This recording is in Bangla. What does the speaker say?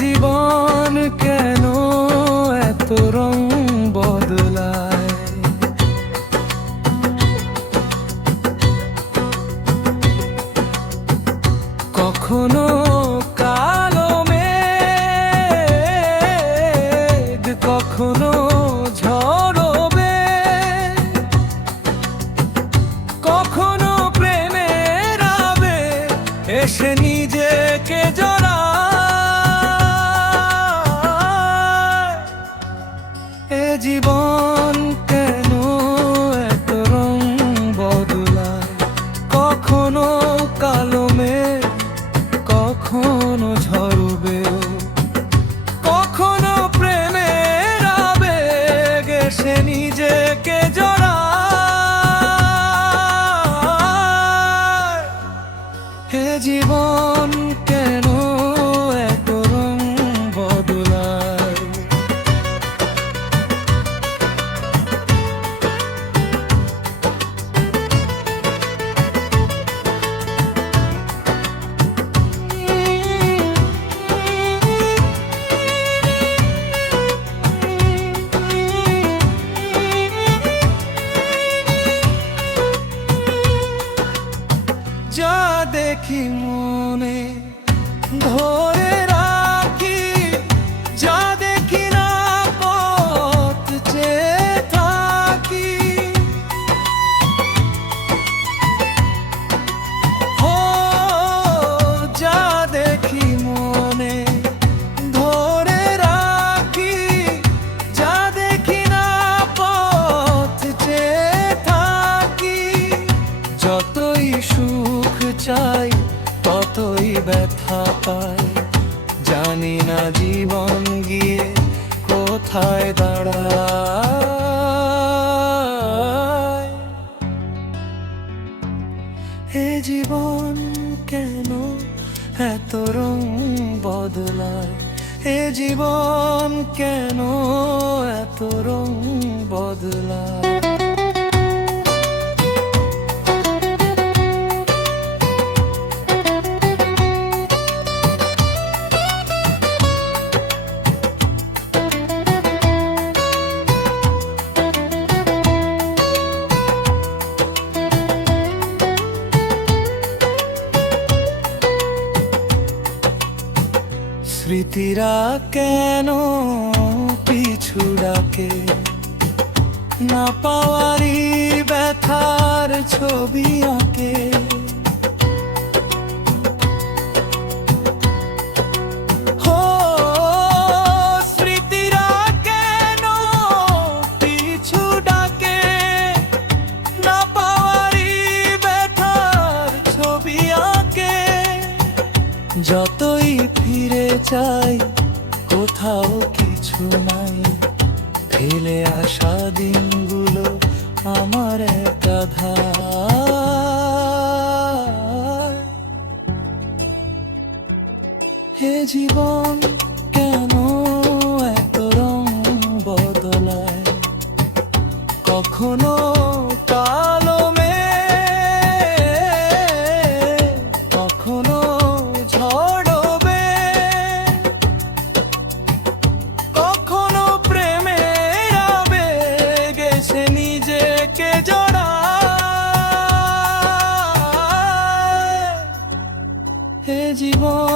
জীবন কেন এত রং বদলায়? কখনো কালো মেঘ, কখনো ঝড়বে, কখনো প্রেমের আবেগ এসে নিজেকে জড়ায়। এ জীবন কেন এত রং বদলায়? কখনো কালো মেঘ, কখনো ঝরবে, কখনো প্রেমের আবেগ এসে নিজেকে জড়ায়। হে জীবন কেন এত রং বদলায়? যা দেখি মনে ধরে রাখি, যা দেখি না পথ চেয়ে থাকি। ও যা দেখি মনে ধরে রাখি, যা দেখি না পথ চেয়ে থাকি। যতই সুখ চাই ততই ব্যথা পাই, জানি না জীবন গিয়ে কোথায় দাঁড়ায়। হে জীবন কেন এত রং বদলায়? হে জীবন কেন এত রং বদলায়? স্মৃতিরা কেন পিছু ডাকে, না পাওয়ারই ব্যথার ছবি আঁকে। হো স্মৃতিরা কেন পিছু ডাকে, না পাওয়ারই ব্যথার ছবি আঁকে। যতই ফিরে চাই কোথাও কিছু নাই, ফেলে আসা দিনগুলো আমার একাধার। হে জীবন কেন এত রং বদলায়? কখনো কালো মেঘ, কখনো ঝড়বে, কখনো প্রেমের আবেগ এসে নিজেকে জড়ায়। হে জীবন